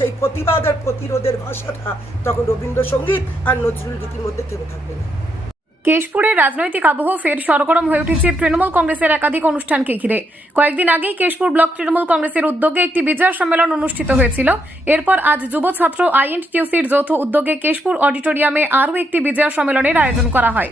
সেই প্রতিবাদ আর প্রতিরোধের ভাষাটা তখন রবীন্দ্রসঙ্গীত আর নজরুল গীতির মধ্যে থেমে থাকবে না। কেশপুরের রাজনৈতিক আবহ ফের সরগরম হয়ে উঠেছে তৃণমূল কংগ্রেসের একাধিক অনুষ্ঠানকে ঘিরে। কয়েকদিন আগেই কেশপুর ব্লক তৃণমূল কংগ্রেসের উদ্যোগে একটি বিজয় সম্মেলন অনুষ্ঠিত হয়েছিল। এরপর আজ যুব ছাত্র আইএনটিউসির যৌথ উদ্যোগে কেশপুর অডিটোরিয়ামে আরও একটি বিজয় সম্মেলনের আয়োজন করা হয়।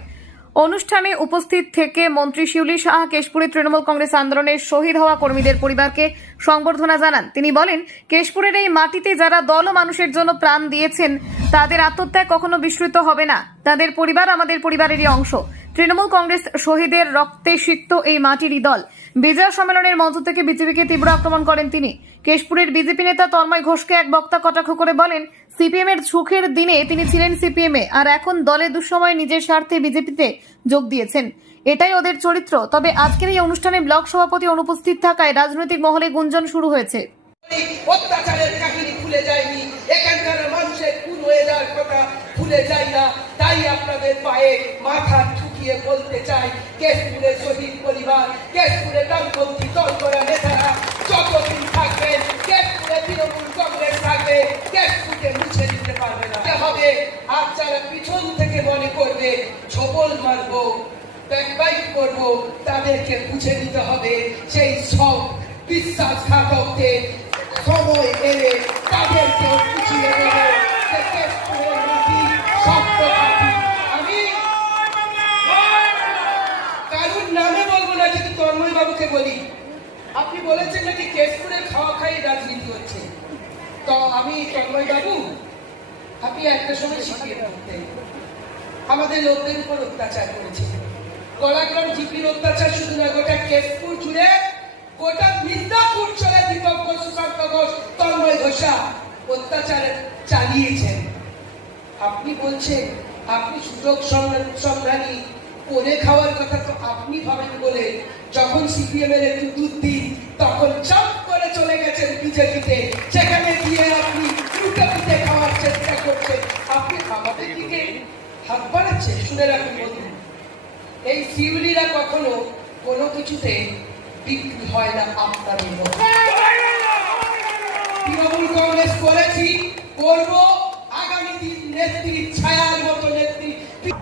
অনুষ্ঠানে উপস্থিত থেকে মন্ত্রী শিউলি সাহা কেশপুরে তৃণমূল কংগ্রেস আন্দোলনের শহীদ হওয়া কর্মীদের পরিবারকে সংবর্ধনা জানান। তিনি বলেন, কেশপুরের এই মাটিতে যারা দল ও মানুষের জন্য প্রাণ দিয়েছেন, তাদের আত্মত্যাগ কখনো বিস্মৃত হবে না। তাদের পরিবার আমাদের পরিবারেরই অংশ। তৃণমূল কংগ্রেস শহীদের রক্তে সিক্ত এই মাটিরই দল। বিজয় সম্মেলনের মঞ্চ থেকে বিজেপিকে তীব্র আক্রমণ করেন তিনি। কেশপুরের বিজেপি নেতা তন্ময় ঘোষকে এক বক্তা কটাক্ষ করে বলেন সিপিএম এর সুখের দিনে তিনি ছিলেন সিপিএম এ আর এখন দলের দুঃসময় নিজের স্বার্থে বিজেপিতে যোগ দিয়েছেন। এটাই ওদের চরিত্র। তবে আজকের এই অনুষ্ঠানে ব্লক সভাপতি অনুপস্থিত থাকায় রাজনৈতিক মহলে গুঞ্জন শুরু হয়েছে। অত্যাচারের কাহিনী ভুলে যায়নি। এখানকার মানুষের খুন হয়ে যাওয়ার কথা না। তাই আপনাদের পায়ে মাথা ঠুকিয়ে বলতে চাই শহীদ পরিবার দল করা নেতারা, যতদিন থাকবেন, কেশপুরে তৃণমূল কংগ্রেস থাকবে পারবে না। হবে আর যারা পিছন থেকে মনে করবে, ছবল মারবো ব্যাকবাইট করব, তাদেরকে বুঝে দিতে হবে সেই সব বিশ্বাসঘাতকদের সময় এলে তাদেরকে বুঝিয়ে দেবে বাবুকে বলি। আপনি বলেছেন নাকি কেশপুরে খাওয়া খাই রাজনীতি হচ্ছে। তো আমি তন্ময় বাবু আপনি একটা সময় শিখিয়ে করতেন আমাদের লোকদের উপর অত্যাচার করেছে। গলাগ্রাম জিপির অত্যাচার শুধু নয়, গোটা কেশপুর জুড়ে গোটা মিদনাপুর চলে দীপক ঘোষ ঘোষ, তন্ময় ঘোষা অত্যাচার চালিয়েছেন। আপনি বলছেন, আপনি সুযোগ সংগ্রামী করে খাওয়ার কথা তো আপনি ভাবেন বলে যখন সিপিএম এর একটু দুধ দিন, তখন চাপ করে চলে গেছেন বিজেপিতে সেখানে দিকে হাত বাড়াচ্ছে, শুনে রাখুন বন্ধু। এই শিউলিরা কখনো কোনো কিছুতে বিক্রি হয় না আপনাদের তৃণমূল কংগ্রেস করেছি, করব, আগামী দিন মতো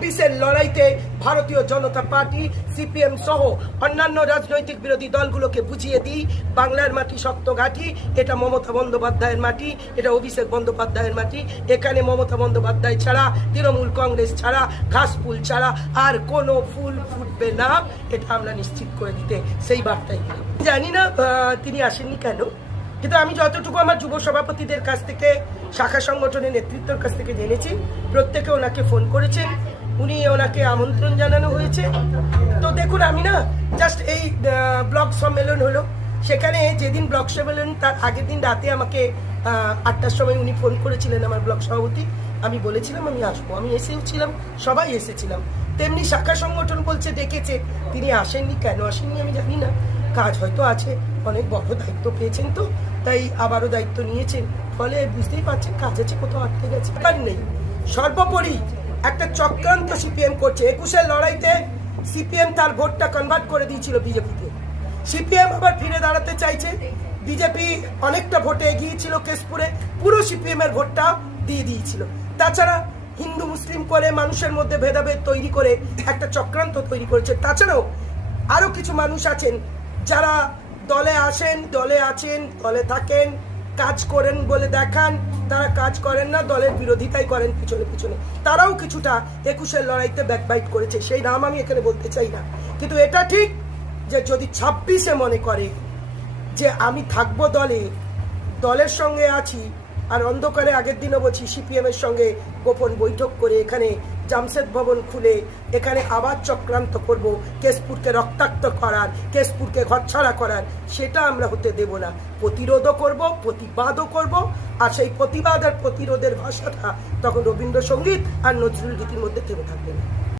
পিসের লড়াইতে ভারতীয় জনতা পার্টি, সিপিএম সহ অন্যান্য রাজনৈতিক বিরোধী দলগুলোকে বুঝিয়ে দিই, বাংলার মাটি শক্ত ঘাঁটি, এটা মমতা বন্দ্যোপাধ্যায়ের মাটি, এটা অভিষেক বন্দ্যোপাধ্যায়ের মাটি, এখানে মমতা বন্দ্যোপাধ্যায় ছাড়া, তৃণমূল কংগ্রেস ছাড়া, ঘাস ফুল ছাড়া আর কোনো ফুল ফুটবে না, এটা আমরা নিশ্চিত করে দিতে সেই বার্তাই। জানি না তিনি আসেননি কেন, কিন্তু আমি যতটুকু আমার যুব সভাপতিদের কাছ থেকে, শাখা সংগঠনের নেতৃত্বের কাছ থেকে জেনেছি, প্রত্যেকে ওনাকে ফোন করেছেন উনি ওনাকে আমন্ত্রণ জানানো হয়েছে। তো দেখুন, আমি না জাস্ট এই ব্লক সম্মেলন হলো। সেখানে যেদিন ব্লক সম্মেলন, তার আগের দিন রাতে আমাকে আটটার সময় উনি ফোন করেছিলেন আমার ব্লক সভাপতি। আমি বলেছিলাম, আমি আসব। আমি এসেও ছিলাম, সবাই এসেছিলাম। তেমনি শাখা সংগঠন বলছে, ডেকেছে। তিনি আসেননি কেন আসেননি আমি জানি না। কাজ হয়তো আছে। অনেক বড় দায়িত্ব পেয়েছেন তো। তাই আবারও দায়িত্ব নিয়েছেন। ফলে বুঝতেই পারছেন, কাজ আছে, কোথাও আটকে গেছে। নেই। সর্বোপরি একটা চক্রান্ত সিপিএম করছে। একুশের লড়াইতে সিপিএম তার ভোটটা কনভার্ট করে দিয়েছিল বিজেপিতে সিপিএম আবার ফিরে দাঁড়াতে চাইছে। বিজেপি অনেকটা ভোটে এগিয়েছিল কেশপুরে, পুরো সিপিএম এর ভোটটা দিয়ে দিয়েছিল। তাছাড়া হিন্দু, মুসলিম করে, মানুষের মধ্যে ভেদাভেদ তৈরি করে একটা চক্রান্ত তৈরি করেছে। তাছাড়াও আরও কিছু মানুষ আছেন যারা দলে আসেন, দলে আছেন, দলে থাকেন কাজ করেন বলে দেখান, তারা কাজ করেন না, দলের বিরোধিতাই করেন পিছনে পিছনে। তারাও কিছুটা একুশের লড়াইতে ব্যাকবাইট করেছে, সেই নাম আমি এখানে বলতে চাই না। কিন্তু এটা ঠিক যে যদি ছাব্বিশে মনে করে যে আমি থাকব দলে, দলের সঙ্গে আছি আর অন্ধকারে আগের দিনও বলছি সিপিএম এর সঙ্গে গোপন বৈঠক করে এখানে জামশেদ ভবন খুলে এখানে আবার চক্রান্ত করব, কেশপুরকে রক্তাক্ত করার, কেশপুরকে ঘরছাড়া করার, সেটা আমরা হতে দেব না। প্রতিরোধও করব, প্রতিবাদও করব, আর সেই প্রতিবাদ আর প্রতিরোধের ভাষাটা তখন রবীন্দ্রসঙ্গীত আর নজরুল গীতির মধ্যে থেমে থাকবে না।